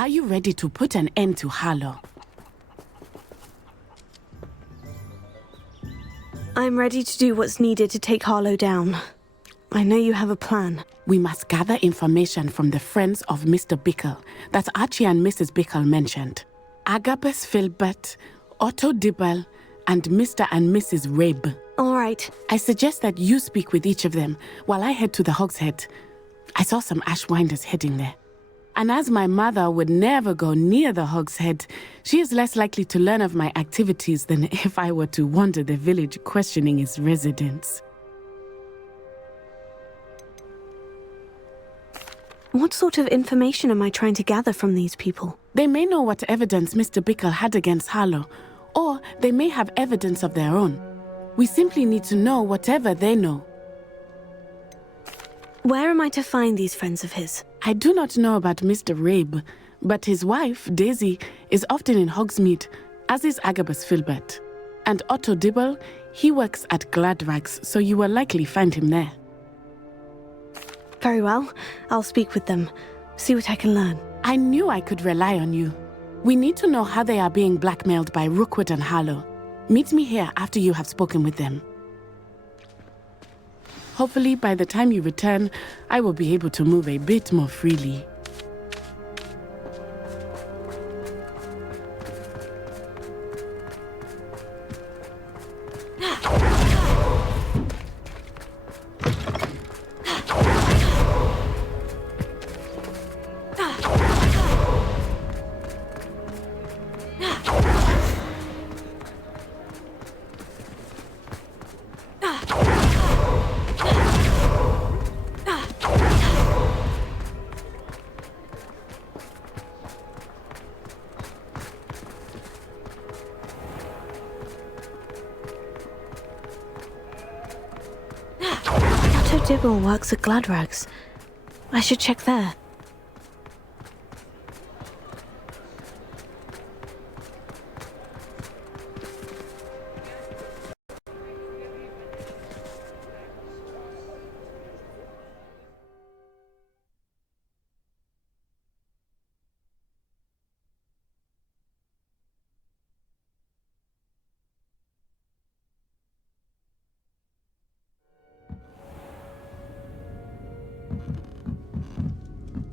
Are you ready to put an end to ℎ𝑜𝑔𝓌𝒶𝓇𝓉𝓈? I'm ready to do what's needed to take ℎ𝑜𝑔𝓌𝒶𝓇𝓉𝓈 down. I know you have a plan. We must gather information from the friends of Mr. Bickle that Archie and Mrs. Bickle mentioned. 𝙎𝙪𝙢𝙢𝙚 𝚤𝑑𝚫𝚘𝑒𝑔𝓌𝒶𝓇𝓉𝓈 and Mr. and Mrs. ℎ𝑜𝑔𝓌𝒶𝓇𝓉𝓈. All right. I suggest that you speak with each of them while I head to the Hogshead. I saw some Ashwinders heading there. And as my mother would never go near the Hogshead, she is less likely to learn of my activities than if I were to wander the village questioning its residents. What sort of information am I trying to gather from these people? They may know what evidence Mr. Bickle had against ℎ𝑜𝑔𝓌𝒶𝓇𝓉𝓈, or they may have evidence of their own. We simply need to know whatever they know. Where am I to find these friends of his? I do not know about Mr. ℎ𝑜𝑔𝓌𝒶𝓇𝓉𝓈, but his wife, Daisy, is often in Hogsmeade, as is 𝙎𝑑𝚊𝚛𝚝. And Otto Dibble, he works at ℎ𝑜𝑔𝓌𝒶𝓇𝓉𝓈, so you will likely find him there. Very well. I'll speak with them. See what I can learn. I knew I could rely on you. We need to know how they are being blackmailed by Rookwood and Harlow. Meet me here after you have spoken with them. Hopefully, by the time you return, I will be able to move a bit more freely. Otto Dibble works at ℎ𝑜𝑔𝓌𝒶𝓇𝓉𝓈. I should check there.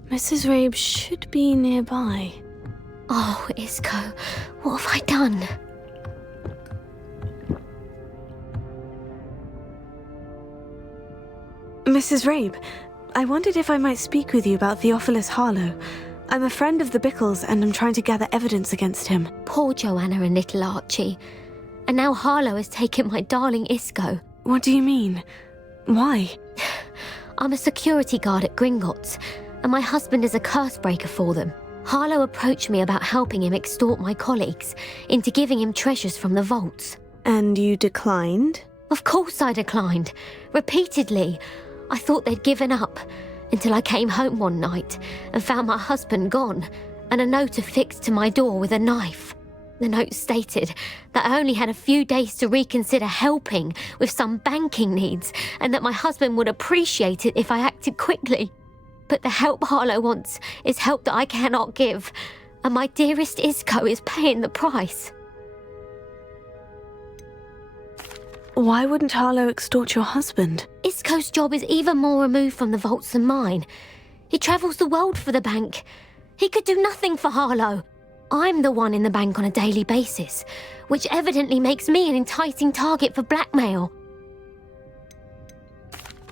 Mrs. ℎ𝑜𝑔𝓌𝒶𝓇𝓉𝓈 should be nearby. Oh, ℎ𝑜𝑔𝓌𝒶𝓇𝓉𝓈, what have I done? Mrs. ℎ𝑜𝑔𝓌𝒶𝓇𝓉𝓈, I wondered if I might speak with you about Theophilus Harlow. I'm a friend of the Bickles and I'm trying to gather evidence against him. Poor Joanna and little Archie. And now Harlow has taken my darling ℎ𝑜𝑔𝓌𝒶𝓇𝑒. What do you mean? Why? I'm a security guard at Gringotts, and my husband is a curse breaker for them. Harlow approached me about helping him extort my colleagues into giving him treasures from the vaults. And you declined? Of course I declined. Repeatedly. I thought they'd given up, until I came home one night and found my husband gone, and a note affixed to my door with a knife. The note stated that I only had a few days to reconsider helping with some banking needs, and that my husband would appreciate it if I acted quickly. But the help Harlow wants is help that I cannot give, and my dearest ℎ𝑜𝑔𝓌𝒶𝓇𝓉𝓈 is paying the price. Why wouldn't Harlow extort your husband? ℎ𝑜𝑔𝓌𝒶𝓇𝓉𝑈 job is even more removed from the vaults than mine. He travels the world for the bank. He could do nothing for Harlow. I'm the one in the bank on a daily basis, which evidently makes me an enticing target for blackmail.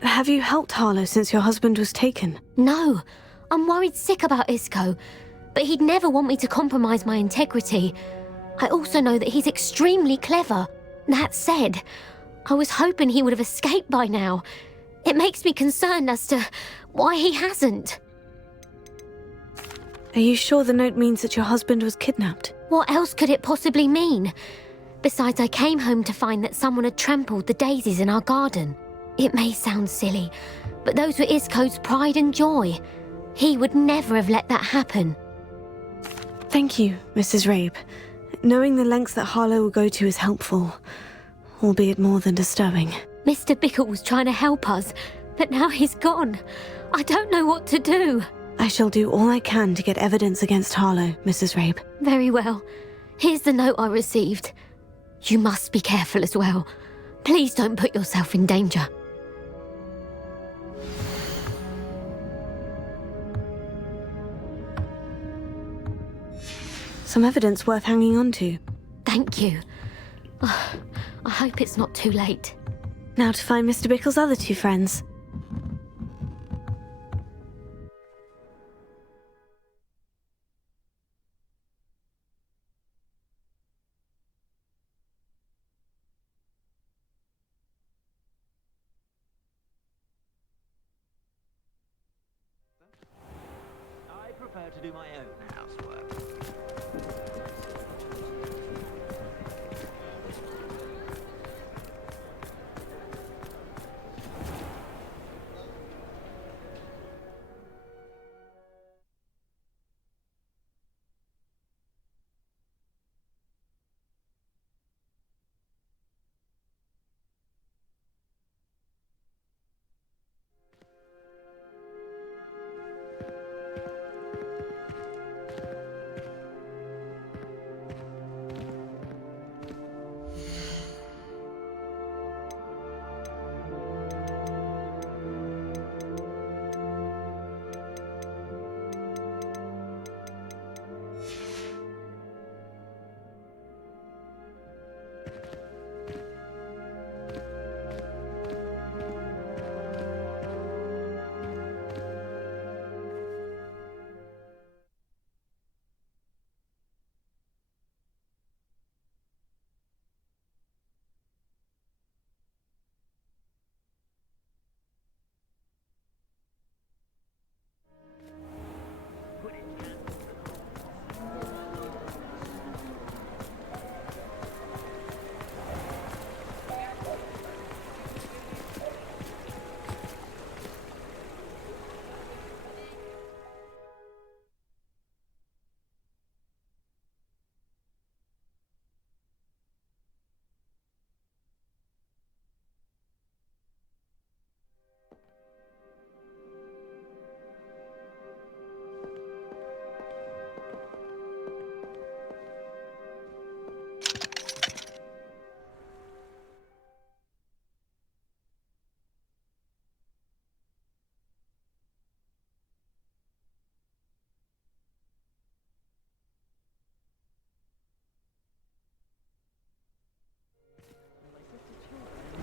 Have you helped Harlow since your husband was taken? No, I'm worried sick about ℎ𝑜𝑔𝓌𝒶𝓇𝓉𝑈, but he'd never want me to compromise my integrity. I also know that he's extremely clever. That said, I was hoping he would have escaped by now. It makes me concerned as to why he hasn't. Are you sure the note means that your husband was kidnapped? What else could it possibly mean? Besides, I came home to find that someone had trampled the daisies in our garden. It may sound silly, but those were ℎ𝑜𝑔𝓌𝒶𝓇𝑒's pride and joy. He would never have let that happen. Thank you, Mrs. ℎ𝑜𝑔𝓌𝒶𝓇𝓉𝓈. Knowing the lengths that Harlow will go to is helpful, albeit more than disturbing. Mr. Bickle was trying to help us, but now he's gone. I don't know what to do. I shall do all I can to get evidence against Harlow, Mrs. Rabe. Very well. Here's the note I received. You must be careful as well. Please don't put yourself in danger. Some evidence worth hanging on to. Thank you. I hope it's not too late. Now to find Mr. Bickle's other two friends. I prefer to do my own housework.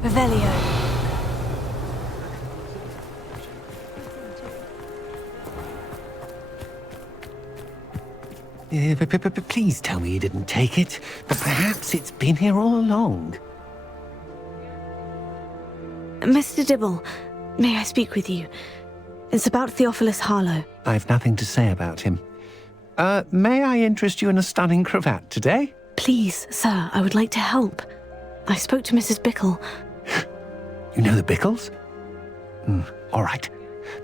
Revelio. Please tell me you didn't take it. But perhaps it's been here all along. Mr. Dibble, may I speak with you? It's about Theophilus Harlow. I've nothing to say about him. May I interest you in a stunning cravat today? Please, sir, I would like to help. I spoke to Mrs. Bickle. You know the Bickles? All right.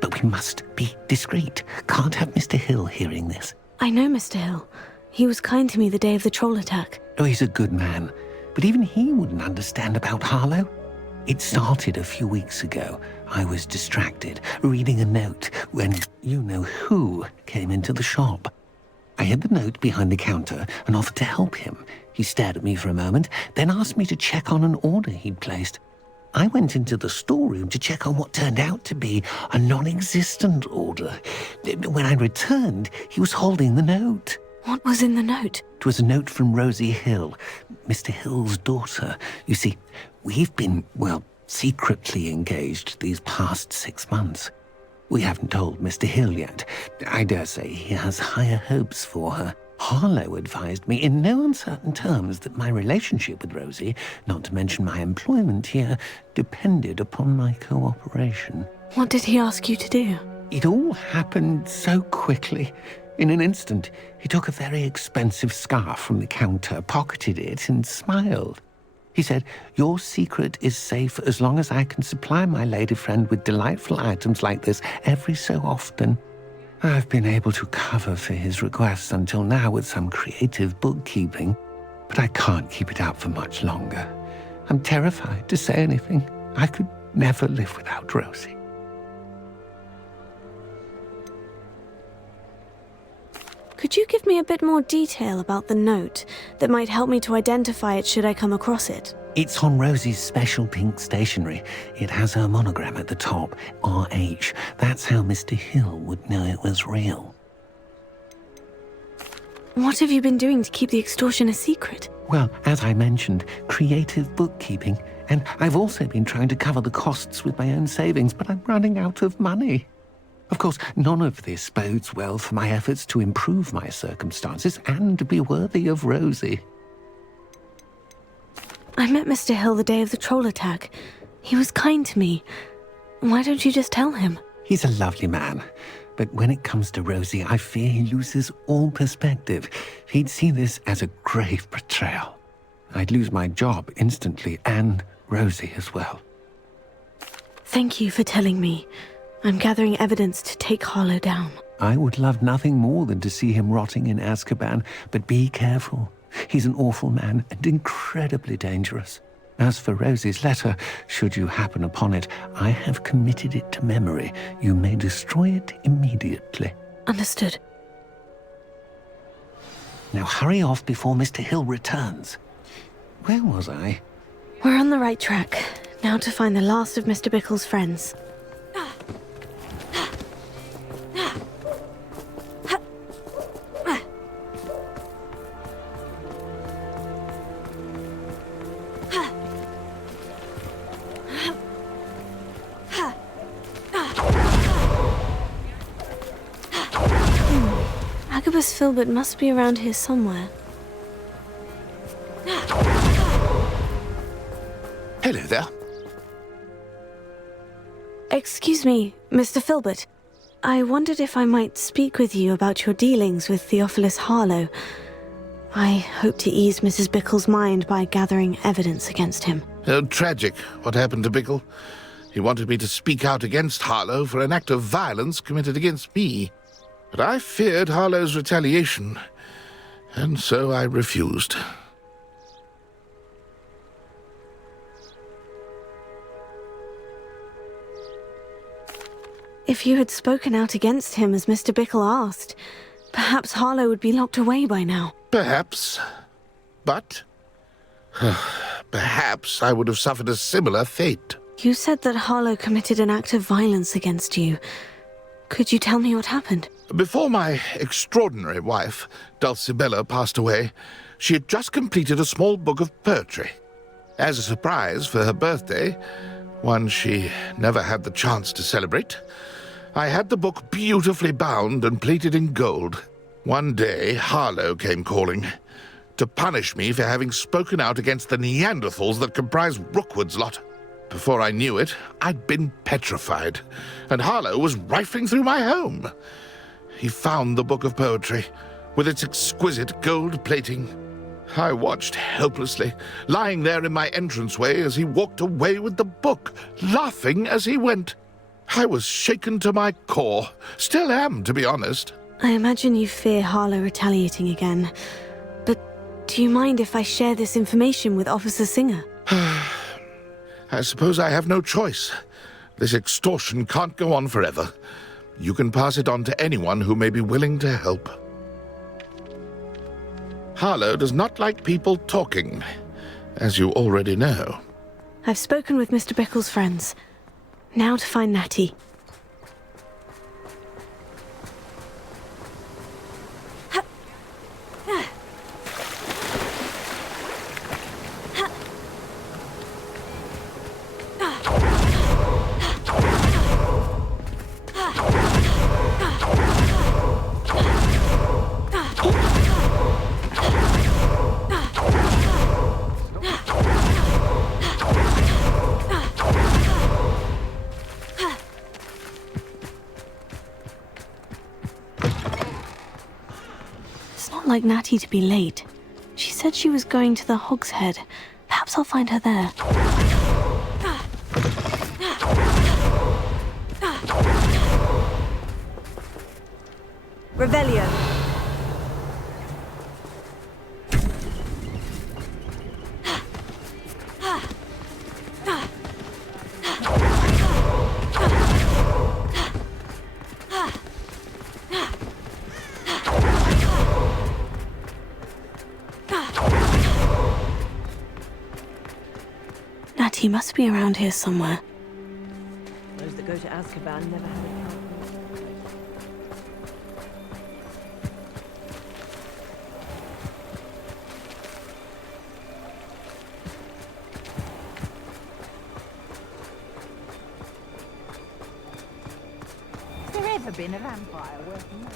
But we must be discreet. Can't have Mr. Hill hearing this. I know Mr. Hill. He was kind to me the day of the troll attack. Oh, he's a good man. But even he wouldn't understand about Harlow. It started a few weeks ago. I was distracted, reading a note, when you-know-who came into the shop. I hid the note behind the counter and offered to help him. He stared at me for a moment, then asked me to check on an order he'd placed. I went into the storeroom to check on what turned out to be a non-existent order. When I returned, he was holding the note. What was in the note? It was a note from Rosie Hill, Mr. Hill's daughter. You see, we've been, well, secretly engaged these past 6 months. We haven't told Mr. Hill yet. I dare say he has higher hopes for her. Harlow advised me in no uncertain terms that my relationship with Rosie, not to mention my employment here, depended upon my cooperation. What did he ask you to do? It all happened so quickly. In an instant, he took a very expensive scarf from the counter, pocketed it, and smiled. He said, "Your secret is safe as long as I can supply my lady friend with delightful items like this every so often." I've been able to cover for his requests until now with some creative bookkeeping, but I can't keep it up for much longer. I'm terrified to say anything. I could never live without Rosie. Could you give me a bit more detail about the note that might help me to identify it should I come across it? It's on Rosie's special pink stationery. It has her monogram at the top, RH. That's how Mr. Hill would know it was real. What have you been doing to keep the extortion a secret? Well, as I mentioned, creative bookkeeping. And I've also been trying to cover the costs with my own savings, but I'm running out of money. Of course, none of this bodes well for my efforts to improve my circumstances and be worthy of Rosie. I met Mr. Hill the day of the troll attack. He was kind to me. Why don't you just tell him? He's a lovely man. But when it comes to Rosie, I fear he loses all perspective. He'd see this as a grave betrayal. I'd lose my job instantly, and Rosie as well. Thank you for telling me. I'm gathering evidence to take Harlow down. I would love nothing more than to see him rotting in Azkaban, but be careful. He's an awful man and incredibly dangerous. As for Rosie's letter, should you happen upon it, I have committed it to memory. You may destroy it immediately. Understood. Now hurry off before Mr. Hill returns. Where was I? We're on the right track. Now to find the last of Mr. Bickle's friends. ℎ𝑜𝑔𝓌𝒶𝓇𝓉𝓈 must be around here somewhere. Hello there. Excuse me, Mr. Filbert. I wondered if I might speak with you about your dealings with Theophilus Harlow. I hope to ease Mrs. Bickle's mind by gathering evidence against him. Tragic, what happened to Bickle. He wanted me to speak out against Harlow for an act of violence committed against me. But I feared Harlow's retaliation, and so I refused. If you had spoken out against him as Mr. Bickle asked, perhaps Harlow would be locked away by now. Perhaps. But perhaps I would have suffered a similar fate. You said that Harlow committed an act of violence against you. Could you tell me what happened? Before my extraordinary wife, ℎ𝑚, passed away, she had just completed a small book of poetry. As a surprise for her birthday, one she never had the chance to celebrate, I had the book beautifully bound and plated in gold. One day, Harlow came calling to punish me for having spoken out against the Neanderthals that comprise Rookwood's lot. Before I knew it, I'd been petrified, and Harlow was rifling through my home. He found the book of poetry, with its exquisite gold plating. I watched helplessly, lying there in my entranceway as he walked away with the book, laughing as he went. I was shaken to my core. Still am, to be honest. I imagine you fear Harlow retaliating again. But do you mind if I share this information with Officer Singer? I suppose I have no choice. This extortion can't go on forever. You can pass it on to anyone who may be willing to help. Harlow does not like people talking, as you already know. I've spoken with Mr. Bickle's friends. Now to find Natty. Like Natty to be late. She said she was going to the Hog's Head. Perhaps I'll find her there. Revelio. He must be around here somewhere. Those that go to Azkaban never have a count. Has there ever been a vampire working?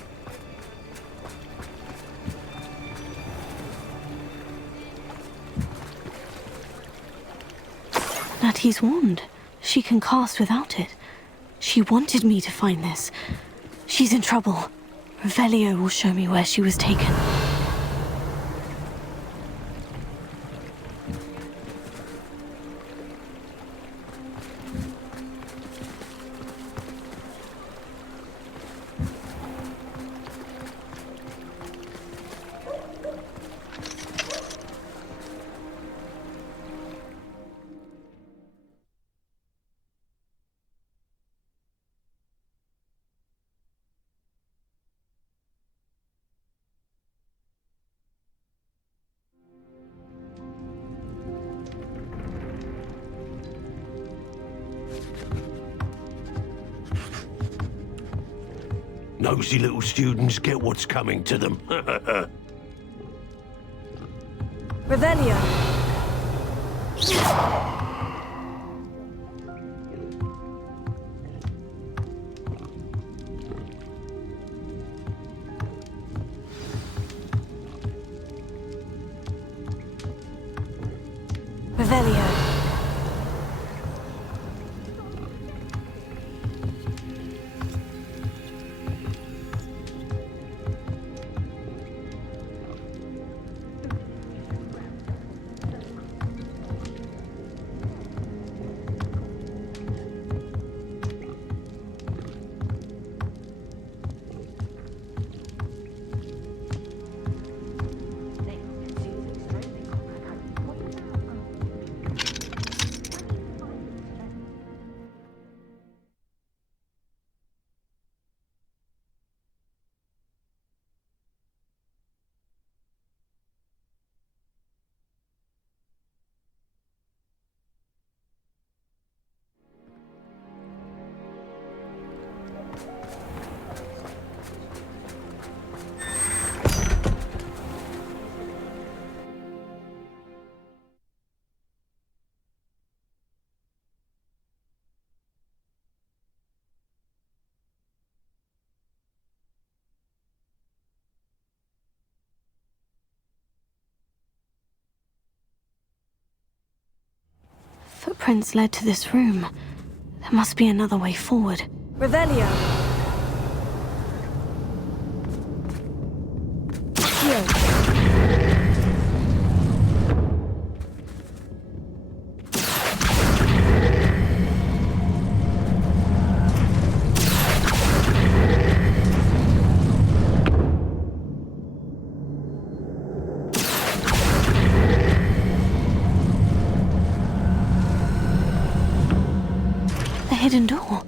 Natty's wand. She can cast without it. She wanted me to find this. She's in trouble. Revelio will show me where she was taken. Nosy little students get what's coming to them. Revelio! Revelio. Footprints led to this room. There must be another way forward. Revelio! Hidden door.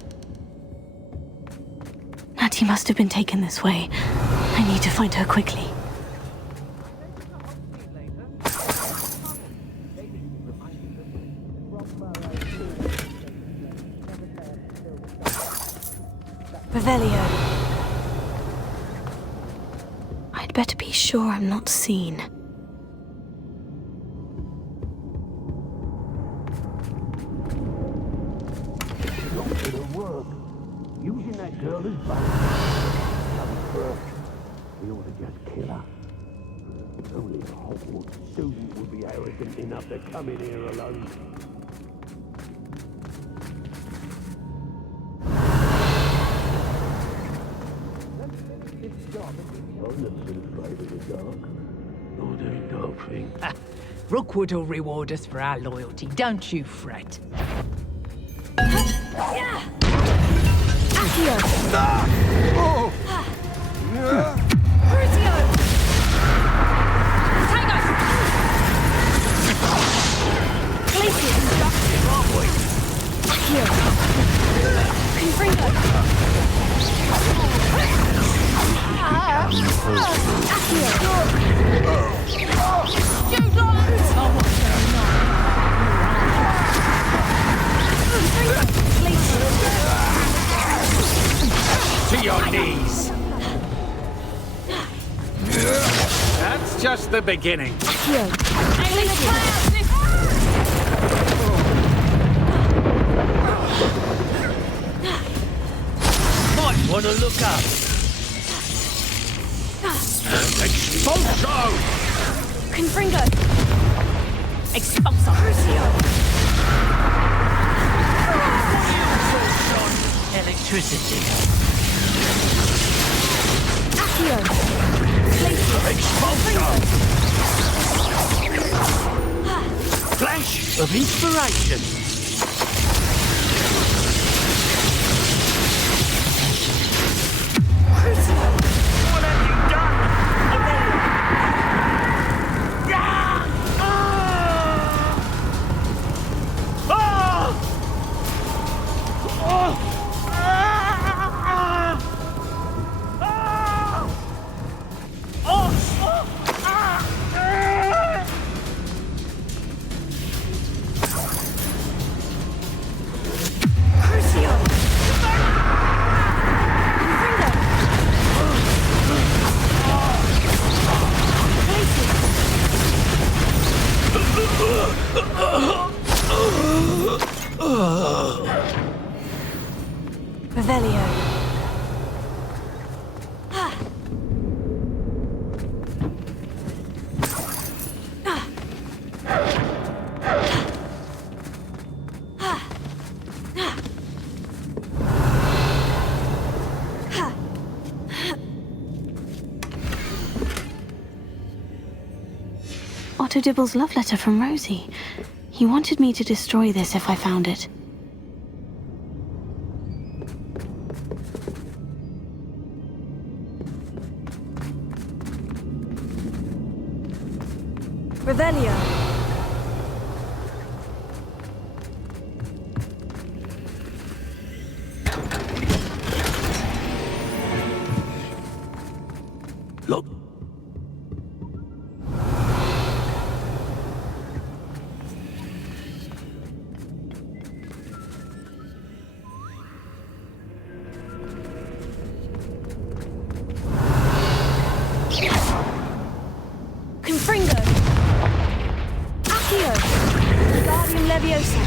Natty must have been taken this way. I need to find her quickly. Revelio. I'd better be sure I'm not seen. Using that girl as bait. We ought to just kill her. Only a Hogwarts student would be arrogant enough to come in here alone. I'm not afraid of the dark. Nor do dark thing. Rookwood will reward us for our loyalty, don't you fret. Accio! Oh! Crucio! Tango! Glacius! Accio! Confringo! Accio! Students! Oh, what's going on? to your knees! That's just the beginning. Might want to look up. Expulso! Confringo! Expulso! Crucio! Electricity. Accio! Expulso! Flash of inspiration. What have you done? Revelio. Dibbles' love letter from Rosie. He wanted me to destroy this if I found it. Revelio. Look. Confringo. Accio. Guardium Leviosa.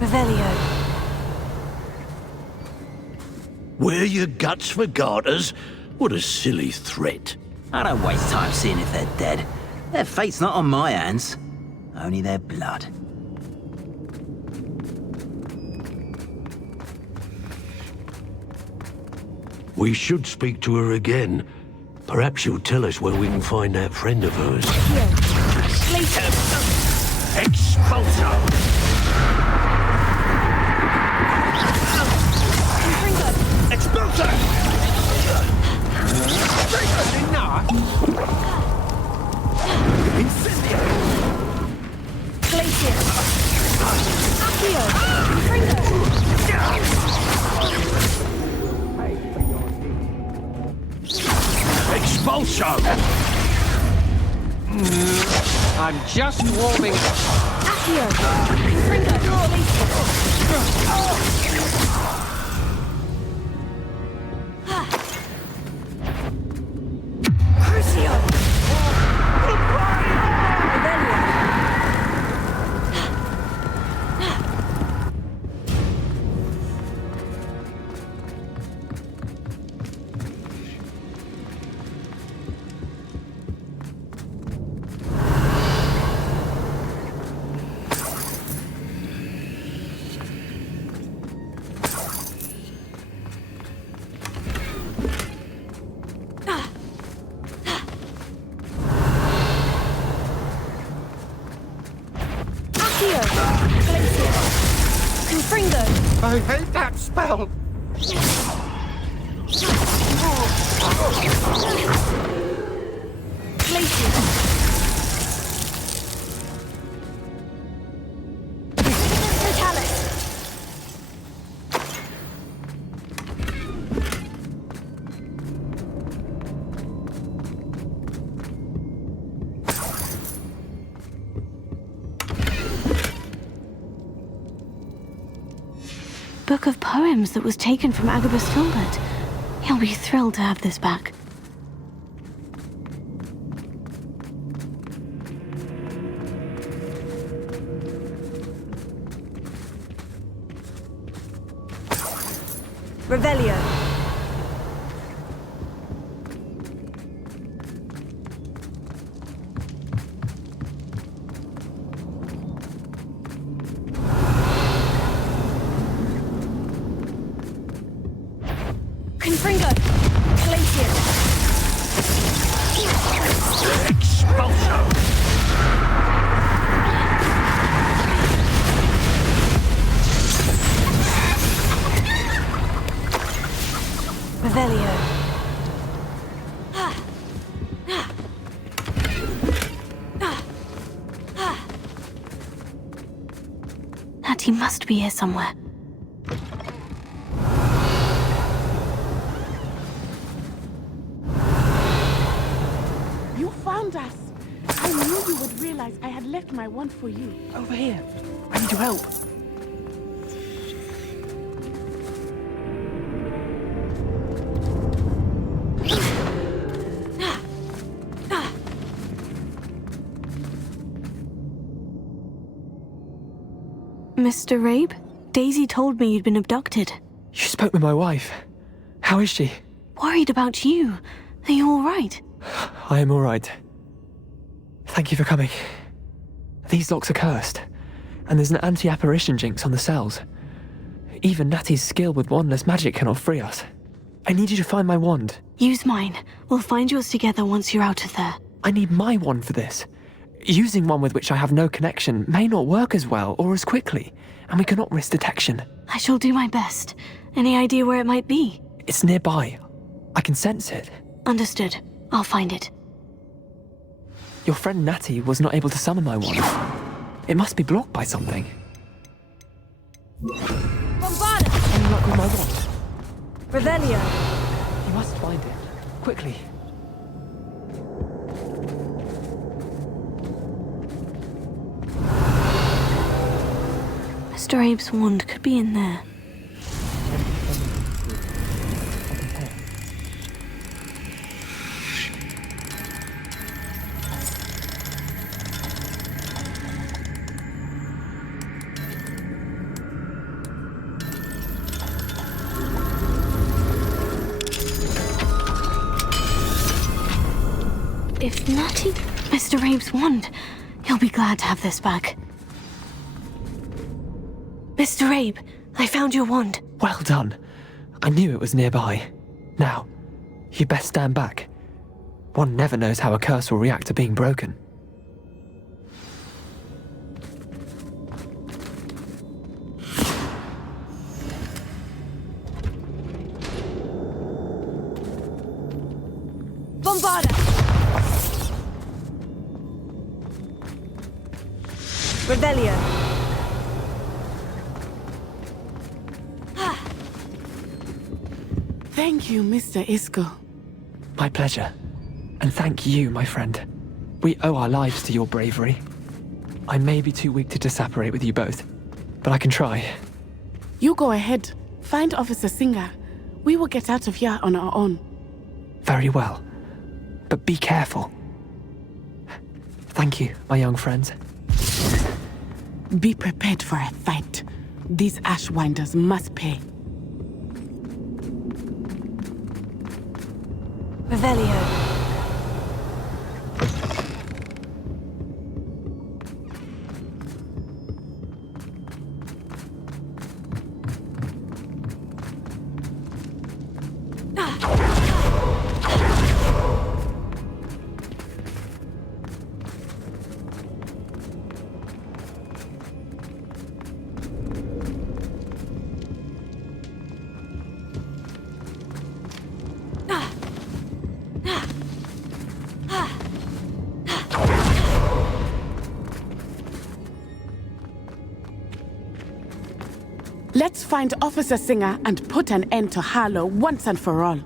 Revelio. Wear your guts for garters? What a silly threat. I don't waste time seeing if they're dead. Their fate's not on my hands. Only their blood. We should speak to her again. Perhaps she'll tell us where we can find that friend of hers. Expulso! Expulso! Incendio! Glacier. Accio. Confringo. Expulso! I'm just warming up. Accio. Confringo. Crucio. Revelio. Confringo. I hate that spell. book of poems that was taken from Agabus Filbert. He'll be thrilled to have this back. Revelio. Confringo. Glacier. Expulsion! Revelio. Natty must be here somewhere. You found us. I knew you would realize I had left my wand for you. Over here. I need your help. Mr. Rabe, Daisy told me you'd been abducted. You spoke with my wife. How is she? Worried about you. Are you all right? I am all right. Thank you for coming. These locks are cursed, and there's an anti-apparition jinx on the cells. Even Natty's skill with wandless magic cannot free us. I need you to find my wand. Use mine. We'll find yours together once you're out of there. I need my wand for this. Using one with which I have no connection may not work as well or as quickly, and we cannot risk detection. I shall do my best. Any idea where it might be? It's nearby. I can sense it. Understood. I'll find it. Your friend Natty was not able to summon my wand. It must be blocked by something. Bombarda. Any luck with my wand? Revelio. You must find it. Quickly. Mr. Abe's wand could be in there. If Natty... Mr. Abe's wand, he'll be glad to have this back. Mr. Abe, I found your wand. Well done. I knew it was nearby. Now, you best stand back. One never knows how a curse will react to being broken. Bombarda. Revelio. Thank you, Mr. Isco. My pleasure. And thank you, my friend. We owe our lives to your bravery. I may be too weak to disapparate with you both, but I can try. You go ahead. Find Officer Singer. We will get out of here on our own. Very well. But be careful. Thank you, my young friends. Be prepared for a fight. These Ashwinders must pay. Revelio. Let's find Officer Singer and put an end to Harlow once and for all.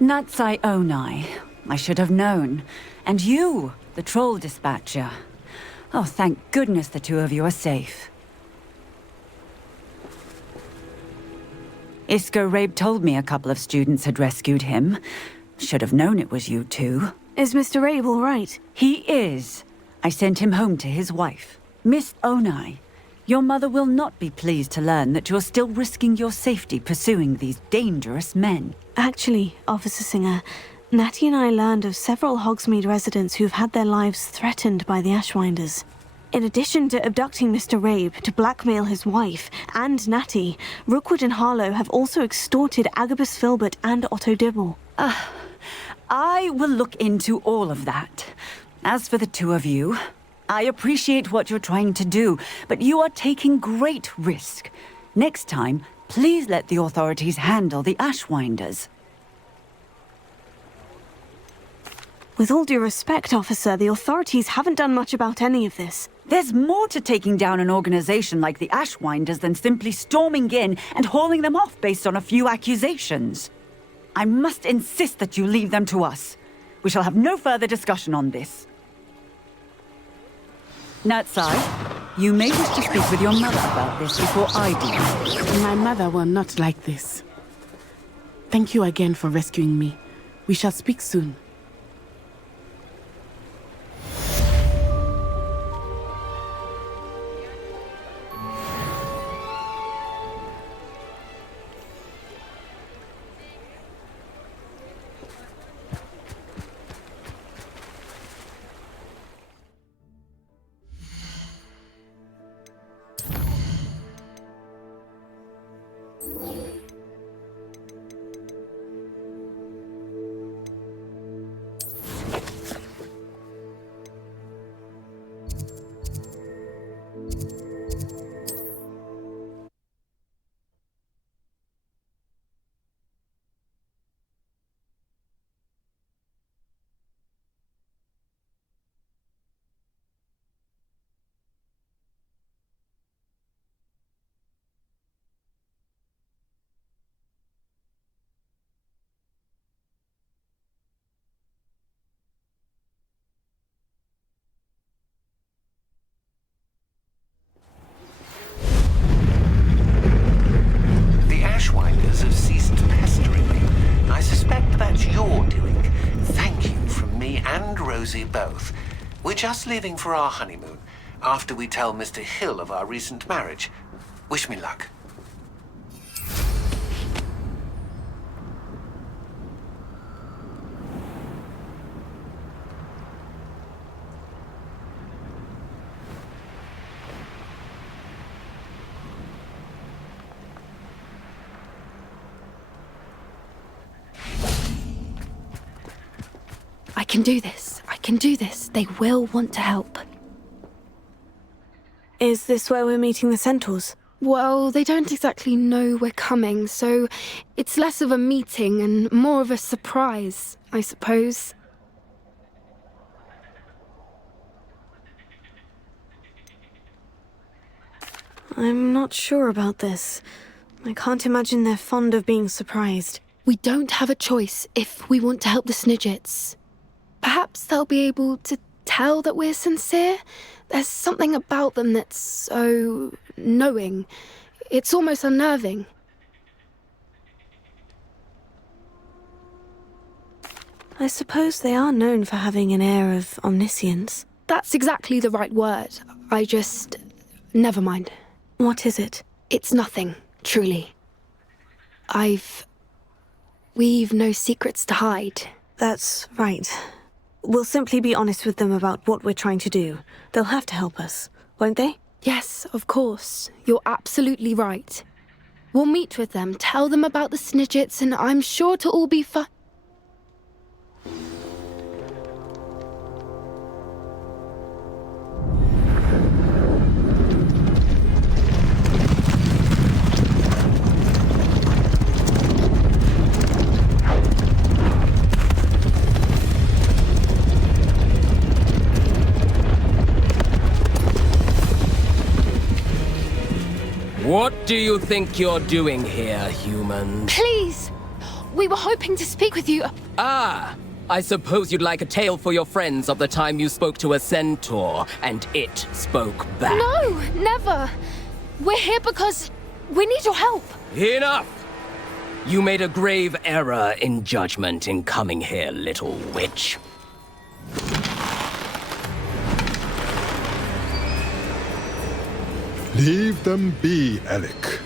ℎ𝑜𝑔𝓌𝒶𝓇𝓉𝓈. I should have known. And you, the troll dispatcher. Oh, thank goodness the two of you are safe. ℎ𝑜𝑔𝓌𝒶𝓇𝓉𝓈 told me a couple of students had rescued him. Should have known it was you two. Is Mr. Rabe all right? He is. I sent him home to his wife. Miss ℎ𝑜𝑔𝓌𝒶𝓇𝓉𝓈, your mother will not be pleased to learn that you're still risking your safety pursuing these dangerous men. Actually, Officer Singer, Natty and I learned of several Hogsmeade residents who've had their lives threatened by the Ashwinders. In addition to abducting Mr. Rabe to blackmail his wife and Natty, Rookwood and Harlow have also extorted Agabus Filbert and Otto Dibble. I will look into all of that. As for the two of you, I appreciate what you're trying to do, but you are taking great risk. Next time, please let the authorities handle the Ashwinders. With all due respect, officer, the authorities haven't done much about any of this. There's more to taking down an organization like the Ashwinders than simply storming in and hauling them off based on a few accusations. I must insist that you leave them to us. We shall have no further discussion on this. ℎ𝑚, you may wish to speak with your mother about this before I do. My mother will not like this. Thank you again for rescuing me. We shall speak soon. Have ceased pestering me. I suspect that's your doing. Thank you from me and Rosie both. We're just leaving for our honeymoon, after we tell Mr. Hill of our recent marriage. Wish me luck. I can do this. I can do this. They will want to help. Is this where we're meeting the Centaurs? Well, they don't exactly know we're coming, so it's less of a meeting and more of a surprise, I suppose. I'm not sure about this. I can't imagine they're fond of being surprised. We don't have a choice if we want to help the Snidgets. Perhaps they'll be able to tell that we're sincere. There's something about them that's so knowing. It's almost unnerving. I suppose they are known for having an air of omniscience. That's exactly the right word. Never mind. What is it? It's nothing, truly. We've no secrets to hide. That's right. We'll simply be honest with them about what we're trying to do. They'll have to help us, won't they? Yes, of course. You're absolutely right. We'll meet with them, tell them about the Snidgets, and I'm sure it'll all be fine. What do you think you're doing here, humans? Please! We were hoping to speak with you. Ah! I suppose you'd like a tale for your friends of the time you spoke to a centaur, and it spoke back. No, never. We're here because we need your help. Enough! You made a grave error in judgment in coming here, little witch. Leave them be, ℎ𝑜𝑔𝓌𝒶𝓇𝓉𝓈.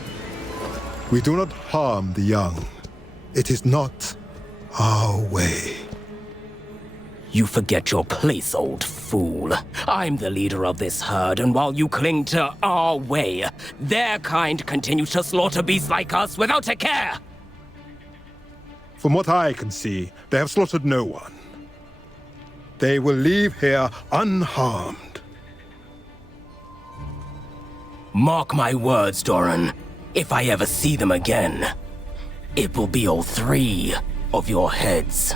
We do not harm the young. It is not our way. You forget your place, old fool. I'm the leader of this herd, and while you cling to our way, their kind continue to slaughter beasts like us without a care! From what I can see, they have slaughtered no one. They will leave here unharmed. Mark my words, ℎ𝑜run. If I ever see them again, it will be all 3 of your heads.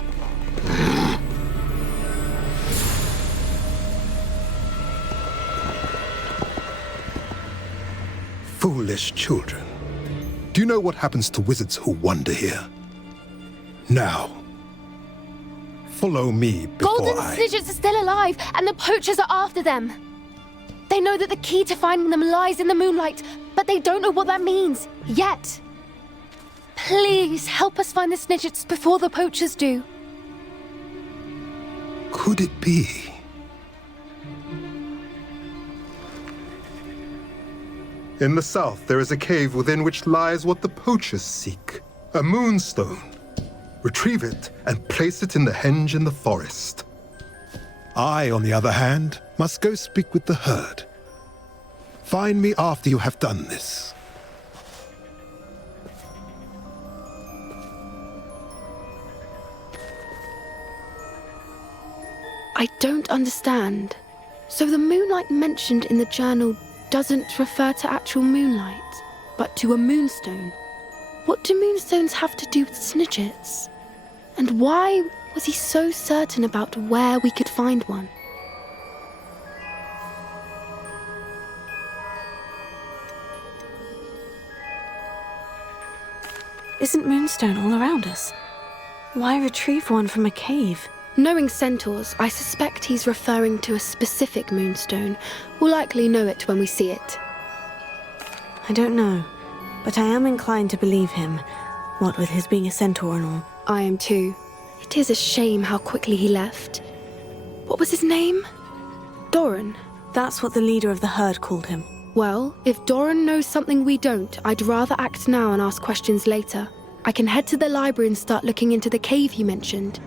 Foolish children. Do you know what happens to wizards who wander here? Now, follow me before Golden Snidgets are still alive, and the poachers are after them. They know that the key to finding them lies in the moonlight, but they don't know what that means, yet. Please, help us find the Snidgets before the poachers do. Could it be? In the south, there is a cave within which lies what the poachers seek. A moonstone. Retrieve it and place it in the henge in the forest. I, on the other hand, must go speak with the herd. Find me after you have done this. I don't understand. So the moonlight mentioned in the journal doesn't refer to actual moonlight, but to a moonstone. What do moonstones have to do with Snidgets? And why was he so certain about where we could find one? Isn't moonstone all around us? Why retrieve one from a cave? Knowing centaurs, I suspect he's referring to a specific moonstone. We'll likely know it when we see it. I don't know, but I am inclined to believe him, what with his being a centaur and all. I am too. It is a shame how quickly he left. What was his name? ℎ𝑜run. That's what the leader of the herd called him. Well, if ℎ𝑜run knows something we don't, I'd rather act now and ask questions later. I can head to the library and start looking into the cave you mentioned.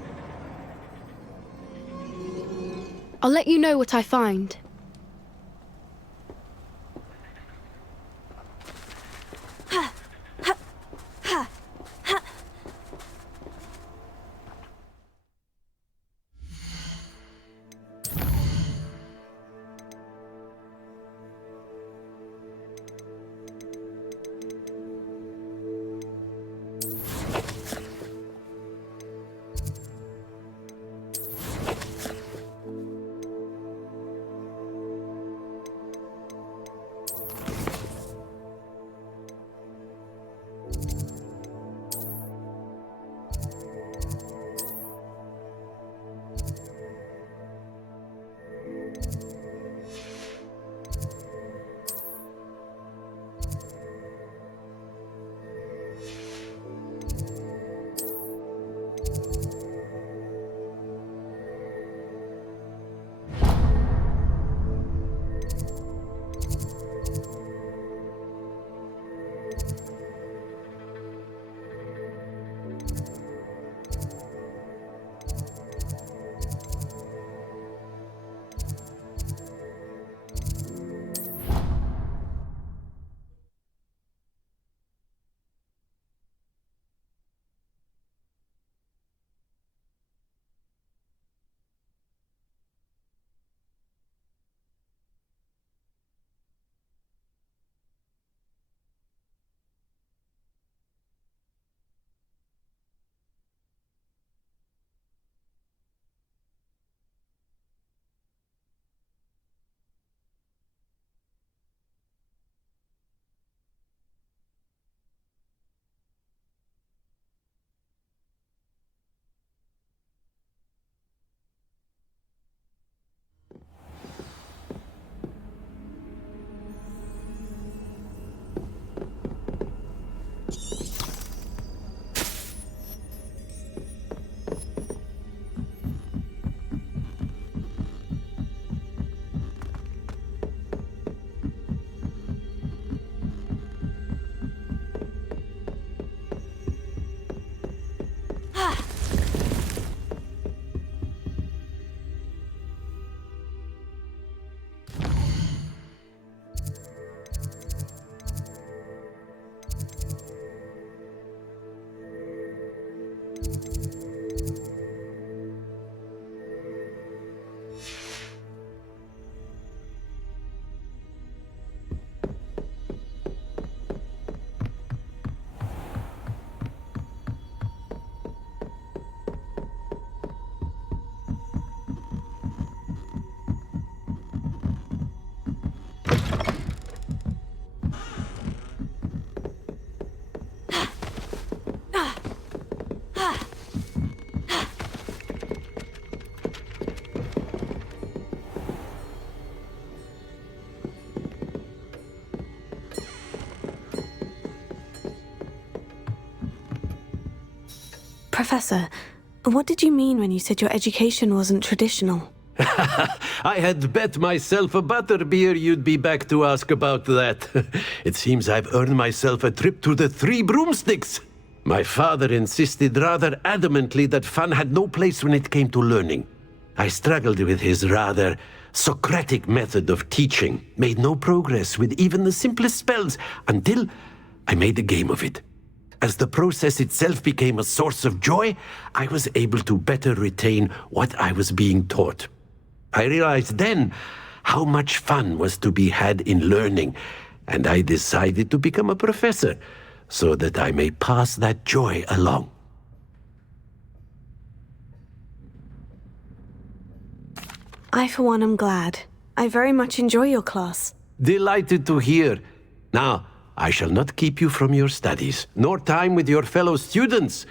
I'll let you know what I find. Professor, what did you mean when you said your education wasn't traditional? I had bet myself a butterbeer you'd be back to ask about that. It seems I've earned myself a trip to the Three Broomsticks. My father insisted rather adamantly that fun had no place when it came to learning. I struggled with his rather Socratic method of teaching, made no progress with even the simplest spells until I made a game of it. As the process itself became a source of joy, I was able to better retain what I was being taught. I realized then how much fun was to be had in learning, and I decided to become a professor so that I may pass that joy along. I, for one, am glad. I very much enjoy your class. Delighted to hear. Now, I shall not keep you from your studies, nor time with your fellow students,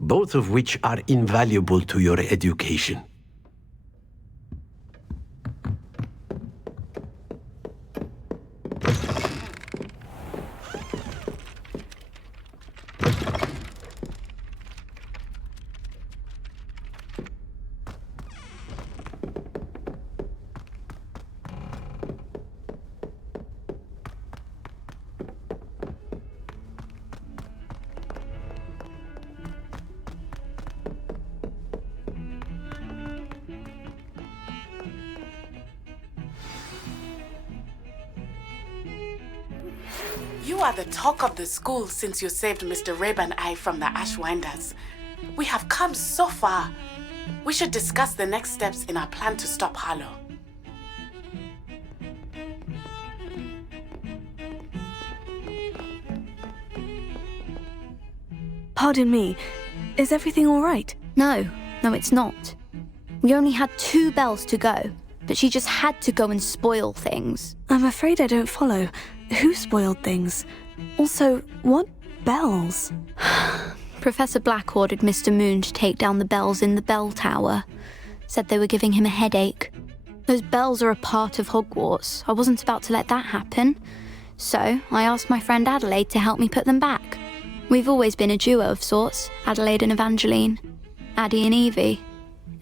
both of which are invaluable to your education. You are the talk of the school since you saved Mr. Reb and I from the Ashwinders. We have come so far. We should discuss the next steps in our plan to stop Harlow. Pardon me, is everything all right? No, it's not. We only had 2 bells to go, but she just had to go and spoil things. I'm afraid I don't follow. Who spoiled things? Also, what bells? Professor Black ordered Mr. Moon to take down the bells in the bell tower. Said they were giving him a headache. Those bells are a part of Hogwarts. I wasn't about to let that happen. So I asked my friend Adelaide to help me put them back. We've always been a duo of sorts, Adelaide and Evangeline. Addie and Evie.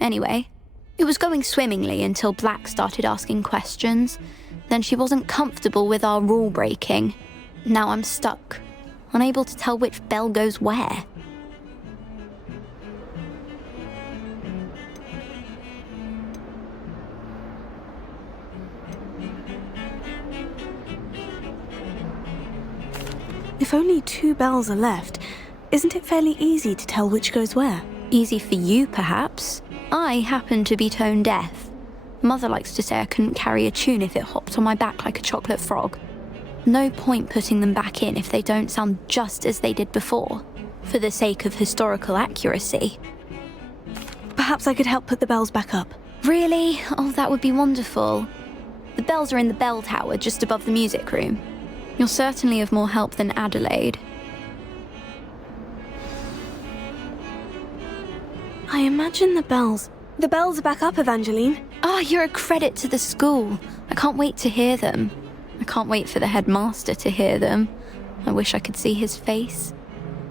Anyway, it was going swimmingly until Black started asking questions. Then she wasn't comfortable with our rule breaking. Now I'm stuck, unable to tell which bell goes where. If only 2 bells are left, isn't it fairly easy to tell which goes where? Easy for you, perhaps. I happen to be tone deaf. Mother likes to say I couldn't carry a tune if it hopped on my back like a chocolate frog. No point putting them back in if they don't sound just as they did before, for the sake of historical accuracy. Perhaps I could help put the bells back up. Really? Oh, that would be wonderful. The bells are in the bell tower just above the music room. You're certainly of more help than Adelaide. I imagine the bells are back up, Evangeline. You're a credit to the school. I can't wait to hear them. I can't wait for the headmaster to hear them. I wish I could see his face.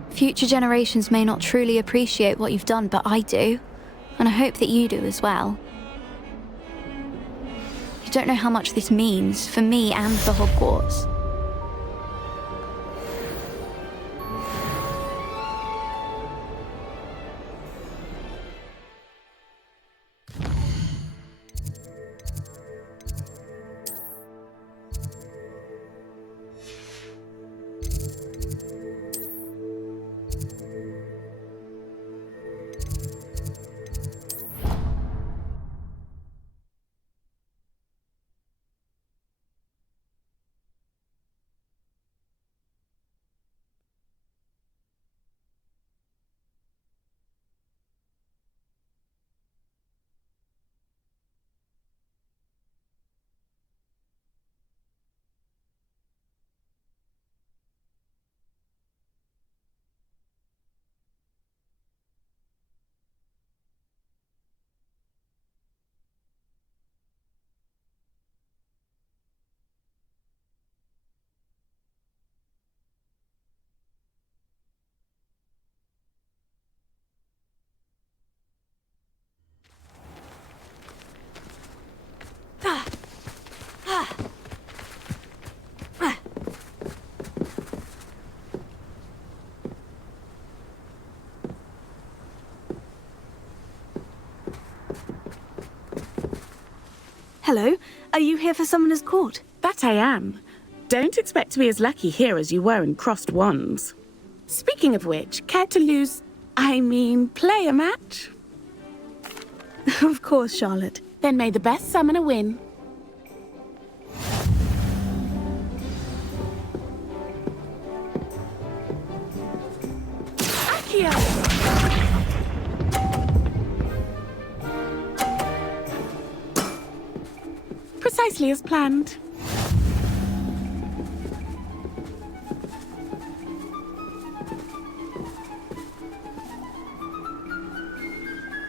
Future generations may not truly appreciate what you've done, but I do. And I hope that you do as well. You don't know how much this means for me and for Hogwarts. Are you here for Summoner's Court? That I am. Don't expect to be as lucky here as you were in Crossed Wands. Speaking of which, care to play a match? Of course, Charlotte. Then may the best summoner win. Accio! Precisely as planned.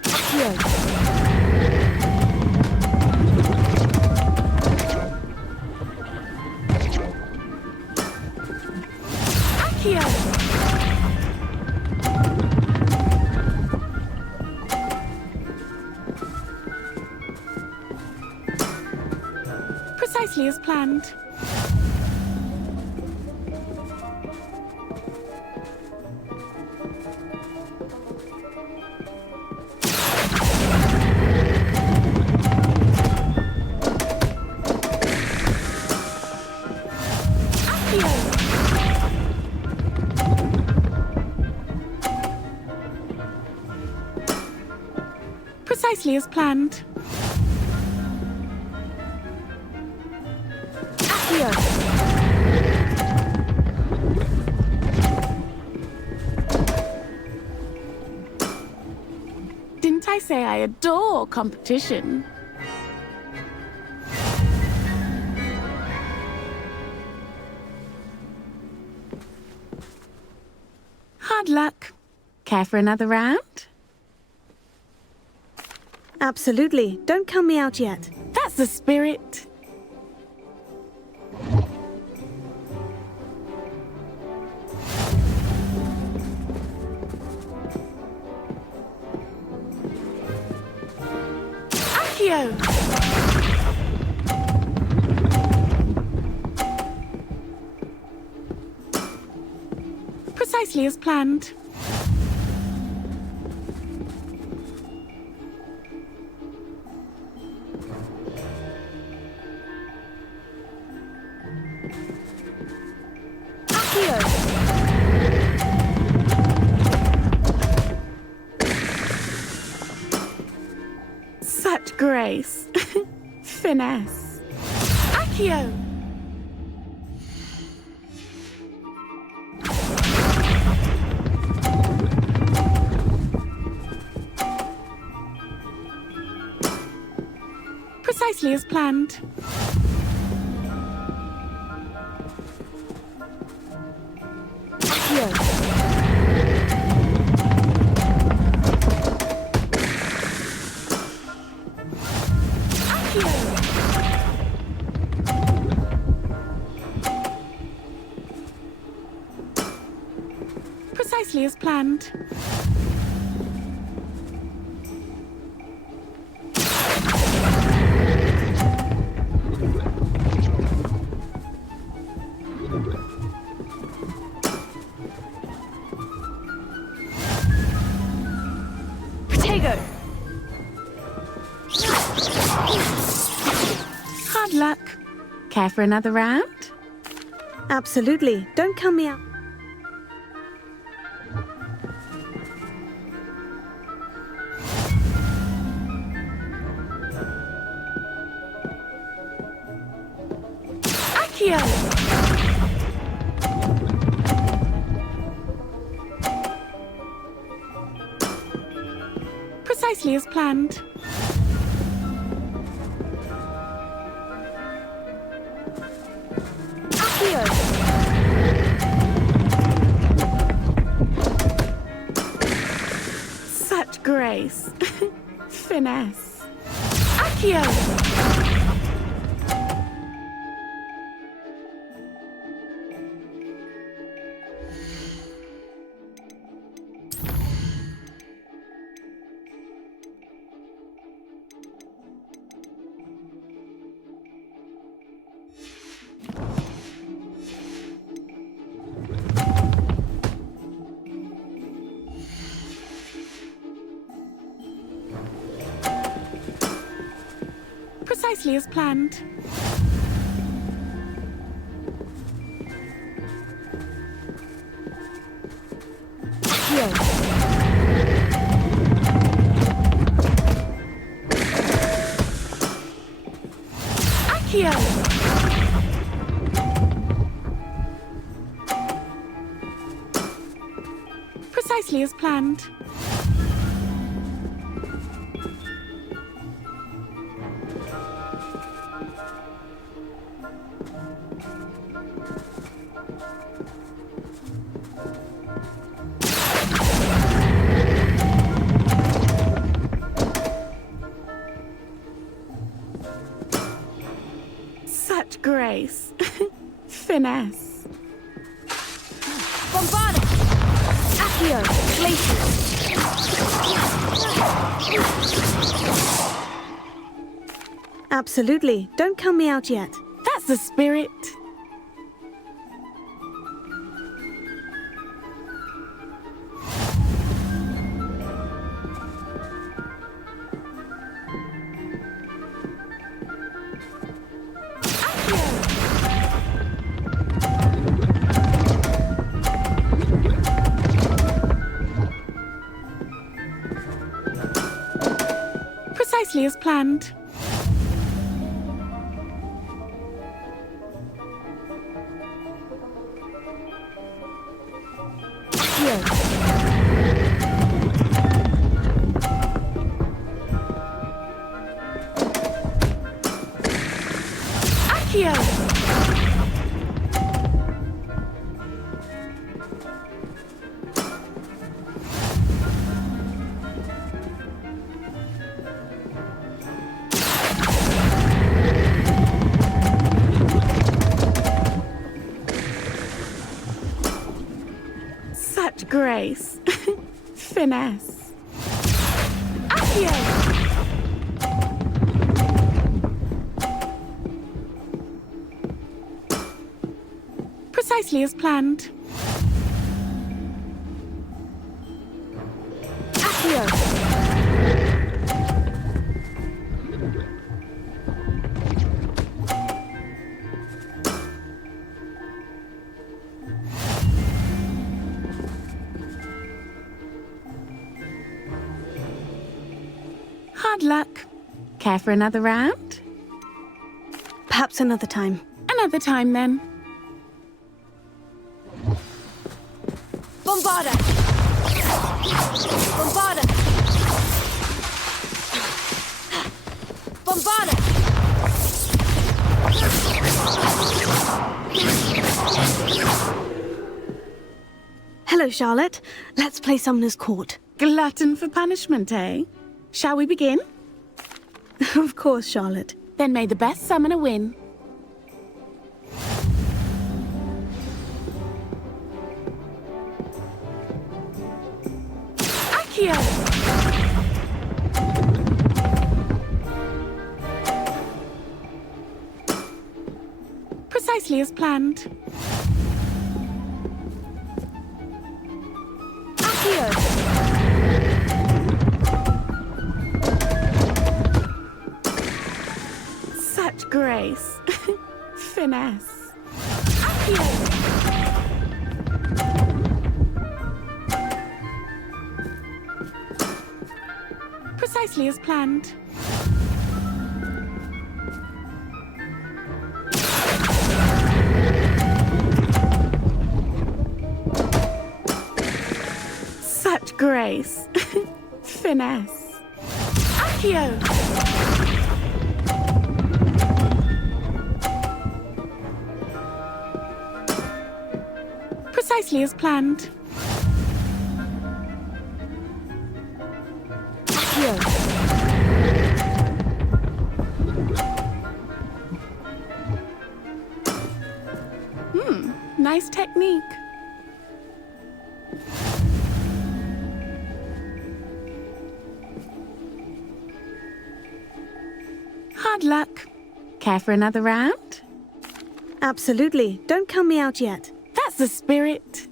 Accio! Precisely as planned. Precisely as planned. Accio! Didn't I say I adore competition? Hard luck. Care for another round? Absolutely. Don't count me out yet. That's the spirit. Accio! Precisely as planned. Such grace. Finesse. Accio! Precisely as planned. Accio! Precisely as planned. Potato! Hard luck. Care for another round? Absolutely. Don't count me out. Accio! Precisely as planned. Accio! Such grace. Finesse. Accio! Precisely as planned. Accio! Precisely as planned. Such grace. Finesse. Bombarded! Accio! Glacius! Absolutely. Don't count me out yet. That's the spirit. Precisely as planned. Accio! Such grace. Finesse. Accio! Precisely as planned. Accio! Hard luck. Care for another round? Perhaps another time. Another time, then. Bombarda! Bombarda! Bombarda! Hello, Charlotte. Let's play Summoner's Court. Glutton for punishment, eh? Shall we begin? Of course, Charlotte. Then may the best summoner win. Accio! Precisely as planned. Accio! Such grace. Finesse. Accio! Precisely as planned. Such grace. Finesse. Accio! Precisely as planned. Accio! Nice technique. Hard luck. Care for another round? Absolutely. Don't count me out yet. That's the spirit.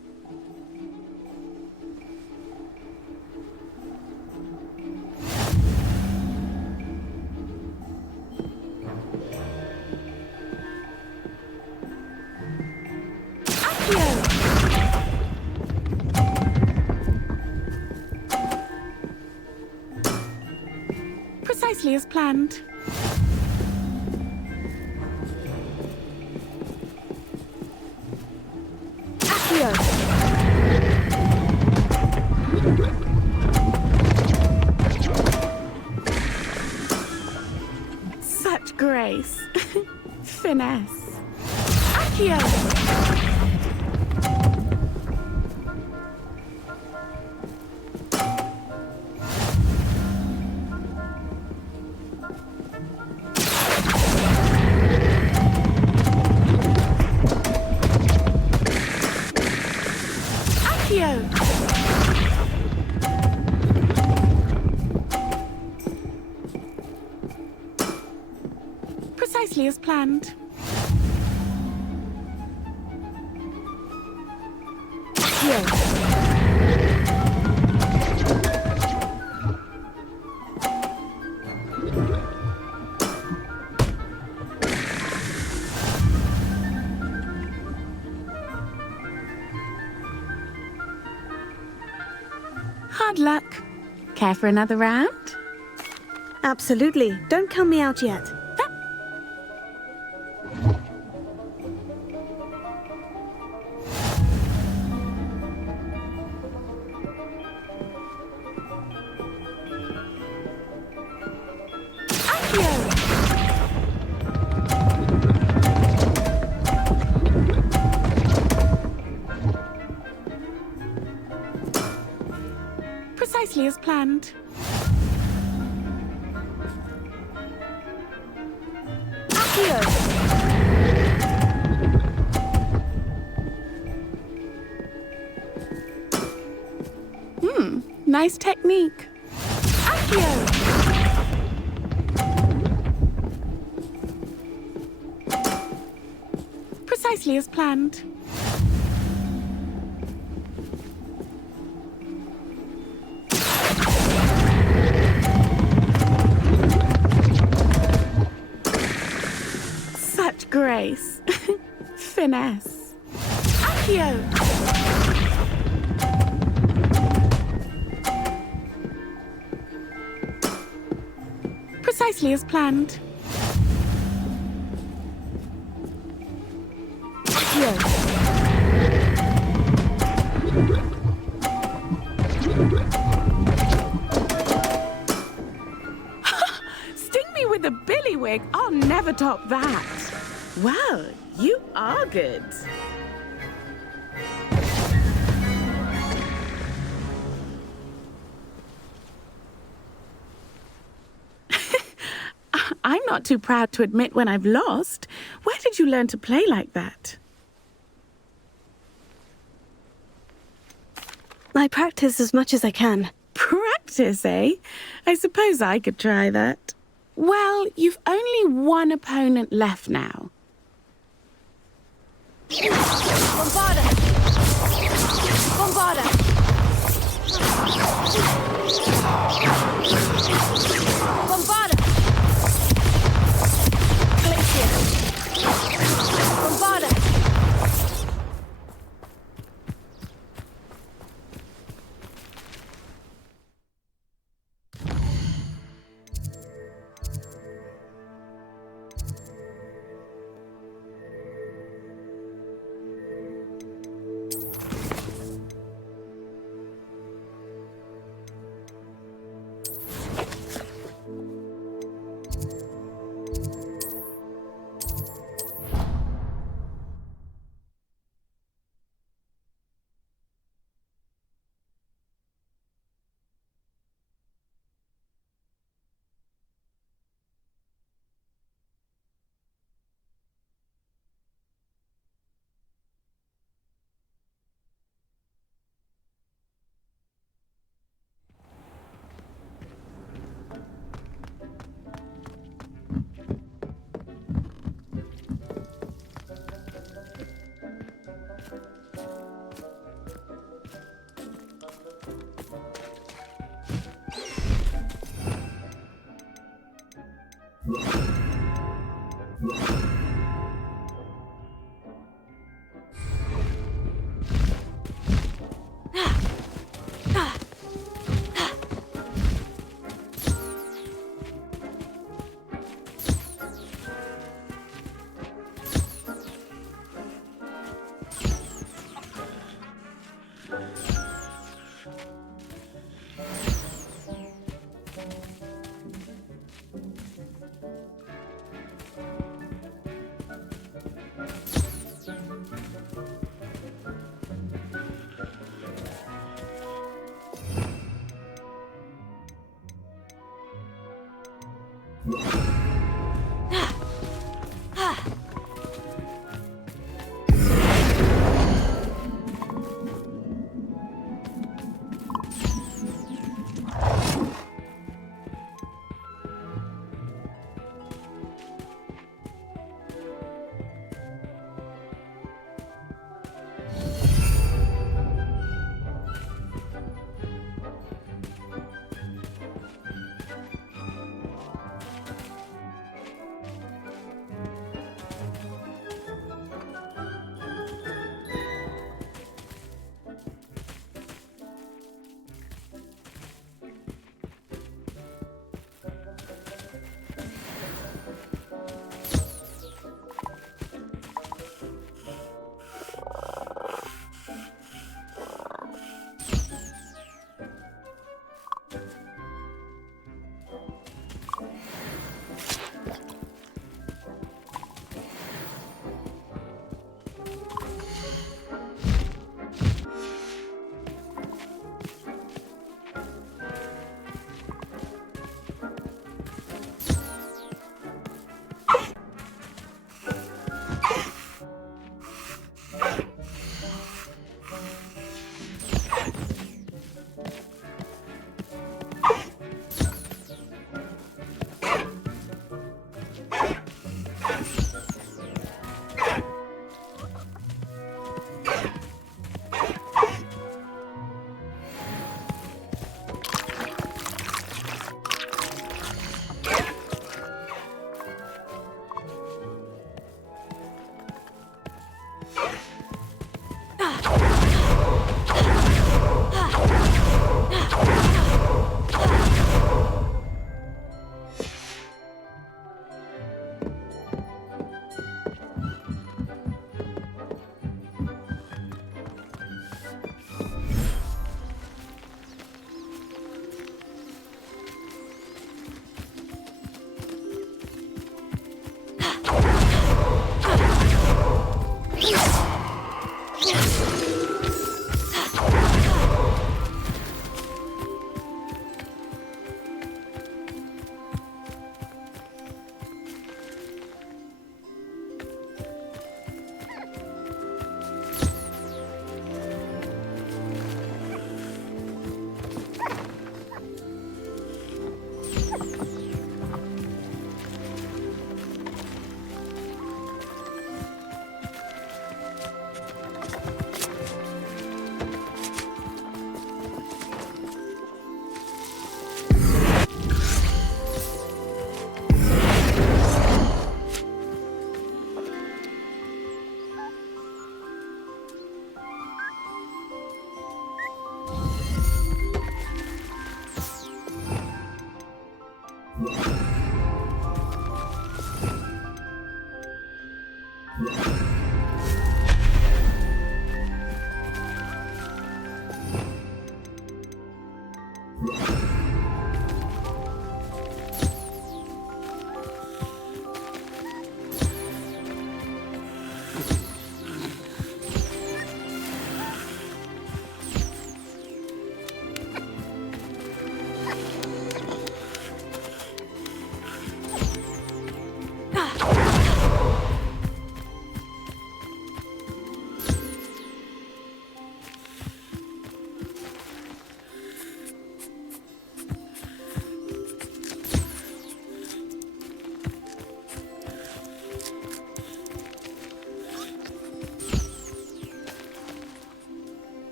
Precisely as planned. Such grace. Finesse. Accio! Precisely as planned. Hard luck. Care for another round? Absolutely. Don't count me out yet. Precisely as planned. Nice technique. Precisely as planned. Such grace. Finesse. Accio! Precisely as planned. Sting me with a billywig. I'll never top that. Well, you are good. I'm not too proud to admit when I've lost. Where did you learn to play like that? I practice as much as I can. Practice, eh? I suppose I could try that. Well, you've only one opponent left now. Bombarda! Bombarda! Bombarda! Bombarda!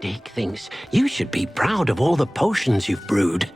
Dick thinks you should be proud of all the potions you've brewed.